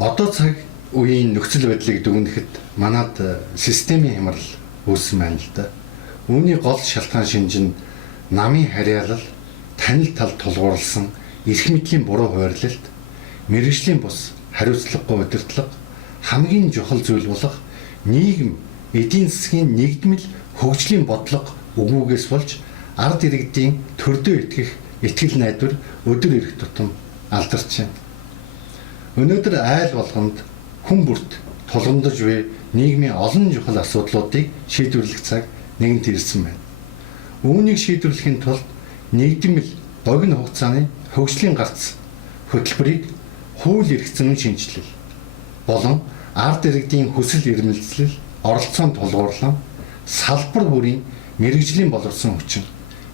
Одоо цаг үеийн нөхцөл байдлыг дүгнэхэд манад системийн хямрал үүссэн байна л да. Үүний гол шалтгаан шинж нь намын харьяалал, танил тал тулгуурласан эрх мэдлийн буруу хуваарлалт, мэргэжлийн бус хариуцлагагүй удирдлага, хамгийн чухал зүйл болох нийгэм, эдийн засгийн нэгдмэл хөгжлийн бодлого үгүйгээс болж ард иргэдийн төрдөө итгэх итгэл найдвар өдөр ирэх тутам алдарч байна. Өнөөдөр айл болгонд хүн бүрт тулгамдж буй нийгмийн олон чухал асуудлуудыг шийдвэрлэх цаг нэгэнт ирсэн байна. Үүнийг шийдвэрлэхийн тулд нэгдмэл богино хугацааны хөгжлийн гарц хөтөлбөрийг хууль эрх зүйн шинжилэл болон ард иргэдийн хүсэл эрмэлзэл, оролцоонд тулгуурлан салбар бүрийн мэргэжлийн боловсон хүчин,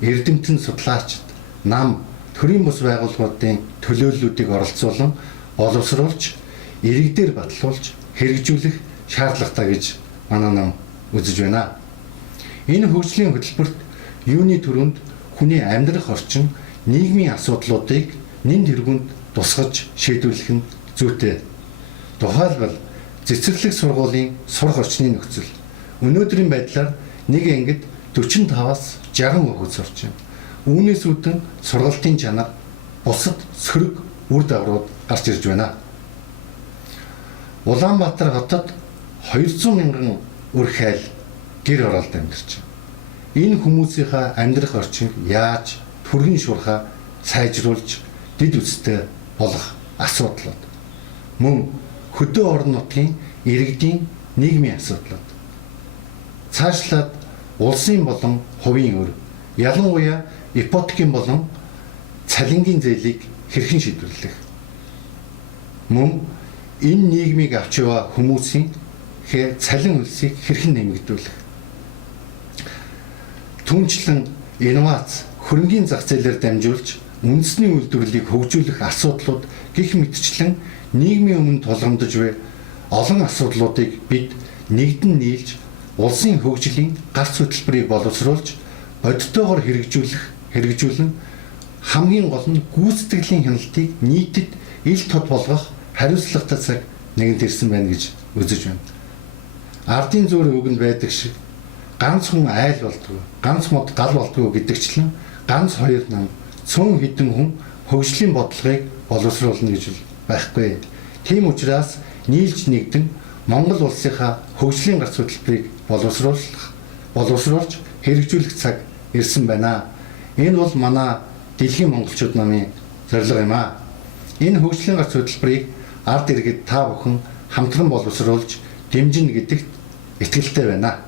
эрдэмтэн судлаачид, нам, төрийн бус байгууллагуудын төлөөллүүдийг оролцуулан боловсруулж, иргэдээр батлуулж, хэрэгжүүлэх шаардлагатай гэж манай нам үзэж байна. Энэ хөгжлийн хөтөлбөрт юуны төрөнд хүний амьдрах орчин, нийгмийн асуудлуудыг нэн тэргүнд тусгаж шийдвэрлэх нь зүйтэй. Тухайлбал цэцэрлэг сургуулийн сурах орчны нөхцөл өнөөдрийн байдлаар нэг ангид 45-аас 60 хүүхэд сурч байна. Үүнээс үүдэн сургалтын чанар бусад сөрөг үр дагаврууд гарч ирж байна. Улаанбаатар хотод 200 мянган өрх айл гэр оролд амьдарч байна. Энэ хүмүүсийнхээ амьдрах орчинг яаж түргэн шуурхаа сайжруулж дэд үстэй болох асуудлууд. Мөн хөдөө орон нутгийн иргэдийн нийгмийн асуудлууд. Цаашлаад улсын болон хувийн өр, ялангуяа ипотекийн болон цалингийн зээлийг хэрхэн шийдвэрлэх. Мөн энэ нийгмийг авч яваа хүмүүсийн цалин хөлсийг хэрхэн нэмэгдүүлэх. Түүнчлэн инновац, хөрөнгийн зах зээлээр дамжуулж үндэсний үйлдвэрлэлийг хөгжүүлэх асуудлууд гэх мэтчлэн нийгмийн өмнө тулгамдж буй олон асуудлуудыг бид нэгдэн нийлж улсын хөгжлийн гарц хөтөлбөрийг боловсруулж бодитоогоор хэрэгжүүлэн хамгийн гол нь гүйцэтгэлийн хяналтыг нийтэд ил тод болгох хариуцлагатай цаг нэгэнт ирсэн байна гэж үзэж байна. Ардын зөөр үгэнд байдаг шиг ганц хүн айл болдгоо, ганц мод гал болдгоо гэдэгчлэн ганц хоёр нам цөөн хэдэн хүн хөгжлийн бодлогыг боловсруулна гэж байхгүй. Тийм учраас нийлж нэгдэн Монгол улсынхаа хөгжлийн гарц хөтөлбөрийг боловсруулж хэрэгжүүлэх цаг ирсэн байна. Энэ бол манай дэлхийн монголчууд намын зорилго юм аа. Энэ хөгжлийн гарц хөтөлбөрийг ард иргэд та бүхэн хамтран боловсруулж дэмжинэ гэдэгт итгэлтэй байна.